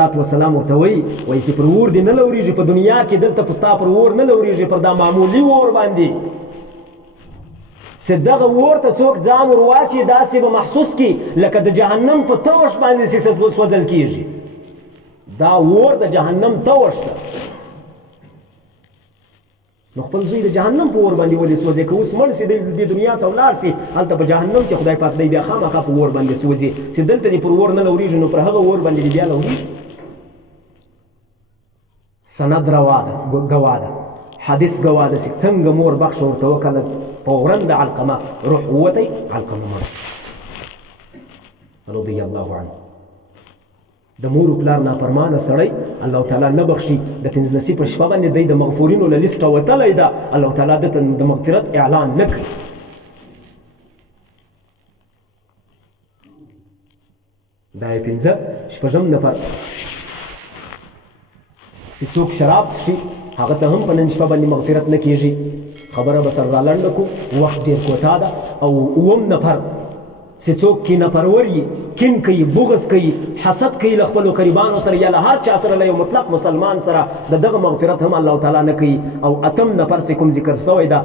الصلاة والسلام ورته وایي چې پر اور دې نه لورېږي په دنیا کې دلته په ستا پر اور نه لورېږي پر دا معمولي اور باندې چې دغه اور ته څوک ځان ور واچي داسې به محسوس کړي لکه د جهنم په توش باندې چې سوځل کېږي دا اور د جهنم توش ده نو خپل زوی د جهنم په اور باندې ولې سوځي که اوس مړ سي د دنیا څخه ولاړ سي هلته په جهنم کې خدای پاک دی بیا خامخا په اور باندې سوځي چې دلته دې پر اور نه لورېږي نو پر هغه اور باندې دې بیا لورېږي سند روا ده ګواه ده حدیث ګواه ده چې څنګه مور بخش ورته وکړه فورا د علقمه روح ووتی علقمه مړ رضی الله عنه د مور و پلار نافرمانه سړی الله تعالی نه بخشي د پنځلسي په شپه باندې دی د مغفورینو له لیسټه وتلی ده الله تعالی دته د مغفرت اعلان نه کړي دا یې پنځه شپږم نفر چې څوک شراب څښي هغه ته هم په نن شپه باندې مغفرت نه کېږي خبره به سر رالنډه کړو وخت ډېر کوتا ده او اووم نفر چې څوک کینه پرور یي کین کوي بغض کوي حسد کوي له خپلو قریبانو سره یا له هر چا سره له یو مطلق مسلمان سره د دغه مغفرت هم الله تعالی نه کوي او اتم نفر چې کوم ذکر شوی ده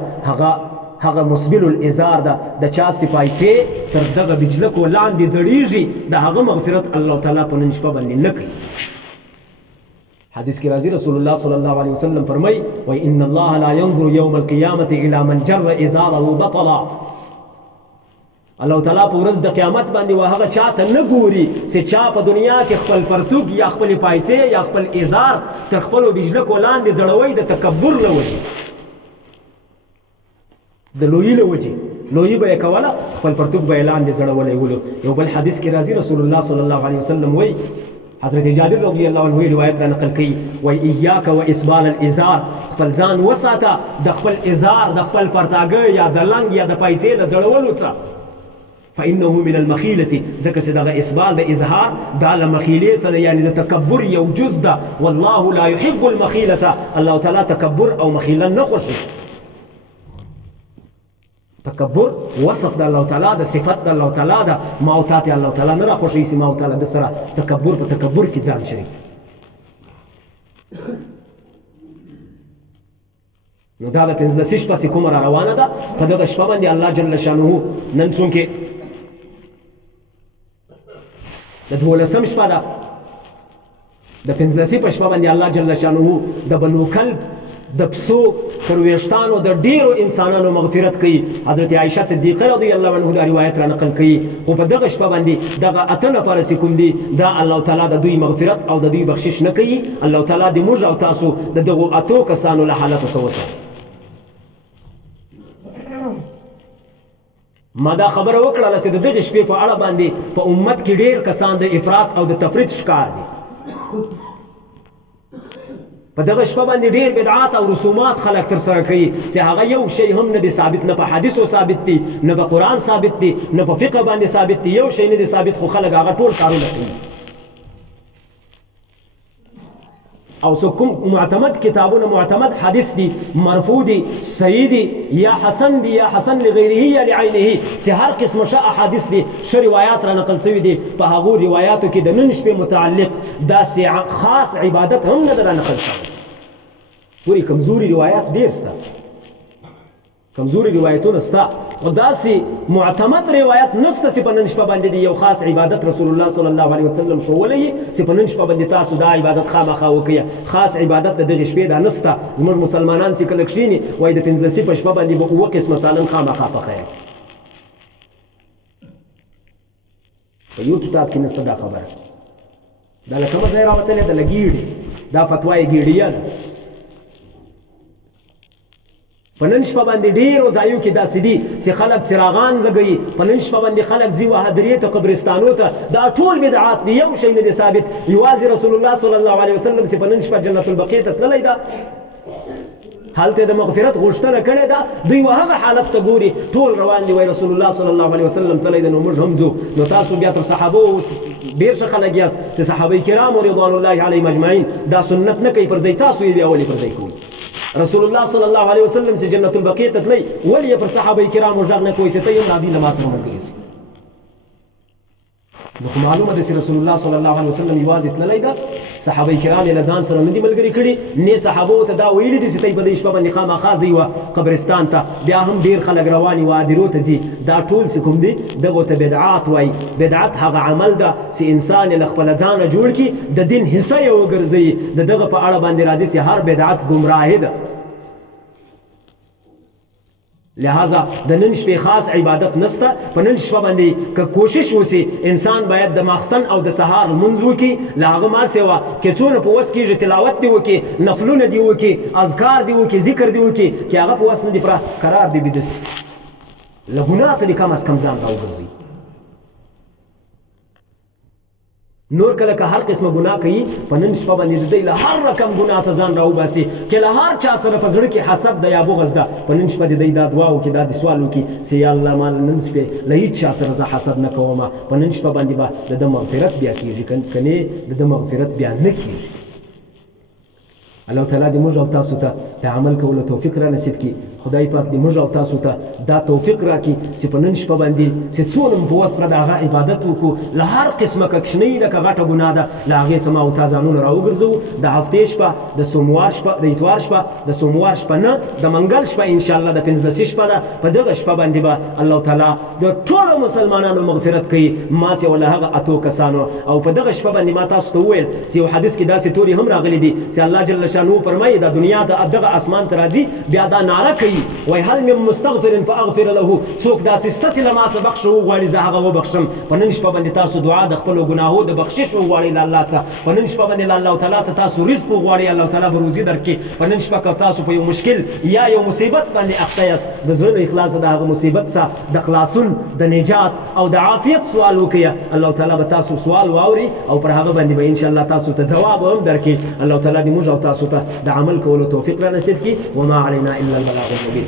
هغه مسبل الازار ده د چا صفایتې تر دغه بجلکو لاندې ځړېږي د هغه مغفرت الله تعالی په نن شپه باندې نه کوي حدیث کې راځي رسول الله صلی الله علیه وسلم فرمایي وای ان الله لا ينظر يوم القيامه الى من جر ازاره بطلا الله تعالی په ورځ د قیامت باندې هغه چاته نه ګوري چې چا په دنیا کې خپل پرتوګ یا خپل پایڅې یا خپل ازار تر خپلو بجلکو لاندې ځړوي د تکبر له وجې د لویي له وجې لویي به یې کوله خپل پرتوګ به یې لاندې ځړولی ولو یو بل حدیث کې راځي رسول الله صلی الله علیه وسلم وایي حضرت جابر رضی الله عنه روایت را نقل کوي وای ایاک و اسبال الازار خپل ځان وساته د خپل ازار د خپل پرتاګه یا د لنګ یا د پایڅې له ځړولو څخه فانه من المخيله ځکه چې دغه اسبال د اظهار دا له مخیلې سره یعنی د تکبر یو جز ده والله لا يحب المخيله الله تعالی تکبر او مخیله نه خوښوي تکبر وصف د الله تعالی د صفت د الله تعالی ده ما او تاته الله تعالی نه را خوښوي چې ما او تعالی د سره تکبر په تکبر کې ځان شریک نو دا د پنځلسي شپه چې کومه را روانه ده په دغه شپه باندې الله جل شانه نن څونکې د 12 شپه ده د پنځلسي په شپه باندې الله جل شانه د بنو کلب د پسو پر ویشتانو د ډیرو انسانانو مغفرت کوي حضرت عائشه صدیقه رضی الله عنها دا روایت را نقل کوي خو په دغه شپه باندې دغه اته نفر چې کوم دي دا الله تعالی د دوی مغفرت او د دوی بخشش نه کوي الله تعالی دې موږ او تاسو د دغو اتو کسانو له حالت څخه وساتي ما دا خبره وکړه چې د دغه شپې په اړه باندې په امت کې ډیر کسان د افراط او د تفریط ښکار دي په دغه شپه باندې ډیر بدعات او رسومات خلک ترسره کوي چې هغه یو شی هم نه دی ثابت نه په حدیثو ثابت دي نه په قرآن ثابت دي نه په فقه باندې ثابت دي یو شی نه دی ثابت خو خلک هغه ټول کارونه کوي او کوم معتمد کتابونه معتمد حدیث دي مرفوع دي صحیح دي یا حسن دي یا حسن لغیره یا لعینه چې هر قسم شه احادیث دي ش روایات را نقل شوي دي په هغو روایاتو کې د نن شپې متعلق داسې خاص عبادت هم نه ده نقل شوی پوری کمزوري روایات ډېر شته کمزوري روایتونه شته خو داسې معتمد روایت نشته چې په نن شپه باندې د یو خاص عبادت رسول الله صلی الله علیه وسلم ښوولی چې په نن شپه باندې تاسو دا عبادت خامخا وکړئ خاص عبادت د دغې شپې دا نشته زموږ مسلمانان چې کله کښېني وایي د پنځلسي په شپه باندې به 7 قسمه سالن خامخا پخوي په یو کتاب کې نشته دا خبره دا له کومه ځای راوتلې ده له ګیډې دا فتوا یې ګیډیه ده په نن شپه باندې ډېرو ځایو کې داسې دي چې خلک څراغان لګوي په نن شپه باندې خلک ځي وهدرې ته قبرستانو ته دا ټول بدعات دي یو شی نه دی ثابت یوازې رسول الله صلی الله علیه وسلم چې په نن شپه جنت البقیع ته تللی ده هلته د مغفرت غوښتنه کړې ده دوی هغه حالت ته ګوري ټول روان دي وایي رسول الله صلی الله علیه وسلم تللی ده نو موږ هم ځو نو تاسو بیا تر صحابو اوس ډېر ښه خلک یاست چې صحابه کرامو رضوان الله علیهم اجمعین دا سنت نه کوي پر ځای تاسو یې بیا ولې پر ځای کوئ رسول الله صلی الله علیه وسلم چې جنت البقیع ته تللی ولې یې پر صحابه کرامو غږ نه کوئ چې ته یې هم راځي له ما سره ملګری شي خو معلومه ده چې رسول الله صلی الله علیه وسلم یوازې تللی ده صحابه کرام یې له ځان سره نه دي ملګري کړي نه صحابو ته دا ویلي دي چې تی په دې شپه باندې خامخا ځئ وه قبرستان ته بیا هم ډېر خلک روان وي هدیرو ته ځي دا ټول چې کوم دي دغو ته بدعات وایي بدعت هغه عمل ده چې انسان یې له خپله ځانه جوړ کړي د دین حصه یې وګرځوي د دغه په اړه باندې راځي چې هر بدعت ګمراهي ده لہذا د نن شپې خاص عبادت نسته په نن شپه باندې که کوشش وسي انسان باید د ماخستن او د سهار لمونځ وکړي له هغه ما سوا که څونه په وس کېږي تلاوت دې وکړي نفلونه دې وکړي اذکار دې وکړي ذکر دې وکړي که هغه په وس نه دي پوره قرار دې بدسي له ګناه څه دې کم از کم ځان راوګرځي نور کله که هر قسمه ګناه کوي په نن شپه باندې د دوی له هر رقم ګناه څخه ځان راوباسي که له هر چا سره په زړه کې حسد ده یا بغض ده په نن شپه د دوی دا دعا وکړي دا د سوال وکړي چې یا الله ما نن شپې له هېڅ چا سره زه حسد نه کوم په نن شپه باندې به د ده مغفرت بیا کېږي که نه د ده مغفرت بیا نه کېږي الله تعالی دې موږ او تاسو ته د عمل کولو توفیق را نصیب کړي خدای پاک دې موږ او تاسو ته دا توفیق راکړي چې په نن شپه باندې چې څونه مو په وس کړه د هغه عبادت وکړو له هر قسمه که کوچنۍ ده که غټه ګناه ده له هغې څه ما او تا ځانونه راوګرځوو د هفتې شپه د سوموار شپه د اتوار شپه د سوموار شپه نه د منګل شپه انشاءالله د پنځلسې شپه ده په دغه شپه باندې به الله تعالی د ټولو مسلمانانو مغفرت کوي ما سې وله هغه اتو کسانو او په دغه شپه باندې ما تاسو ته وویل چې یو حدیث کې داسې تورې هم راغلي دي چې الله جل شانو فرمایي دا دنیا ته دغه اسمان ته راځي بیا دا ناره کوي وای هل من مستغفر فاغفر له څوک داسې سته چې له ما څه بخښه وغواړي زه هغه وبخښم په نن شپه باندې تاسو دعا د خپلو ګناهو د بخشش وغواړئ له الله څخه په نن شپه باندې له الله تعالی څخه تاسو رزق وغواړئ الله تعالی به روزي درکړي په نن شپه که تاسو په یو مشکل یا یو مصیبت باندې اخته یاست د زړه له اخلاصه د هغه مصیبت څخه د خلاصون د نجات او د عافیت سوال وکړئ الله تعالی به تاسو سوال واوري او پر هغه باندې به انشاءالله تاسو ته ځواب هم درکړي الله تعالی دې موږ او تاسو ته د عمل کولو توفیق را نصیب کړي وما علینا الا البلاغ المبین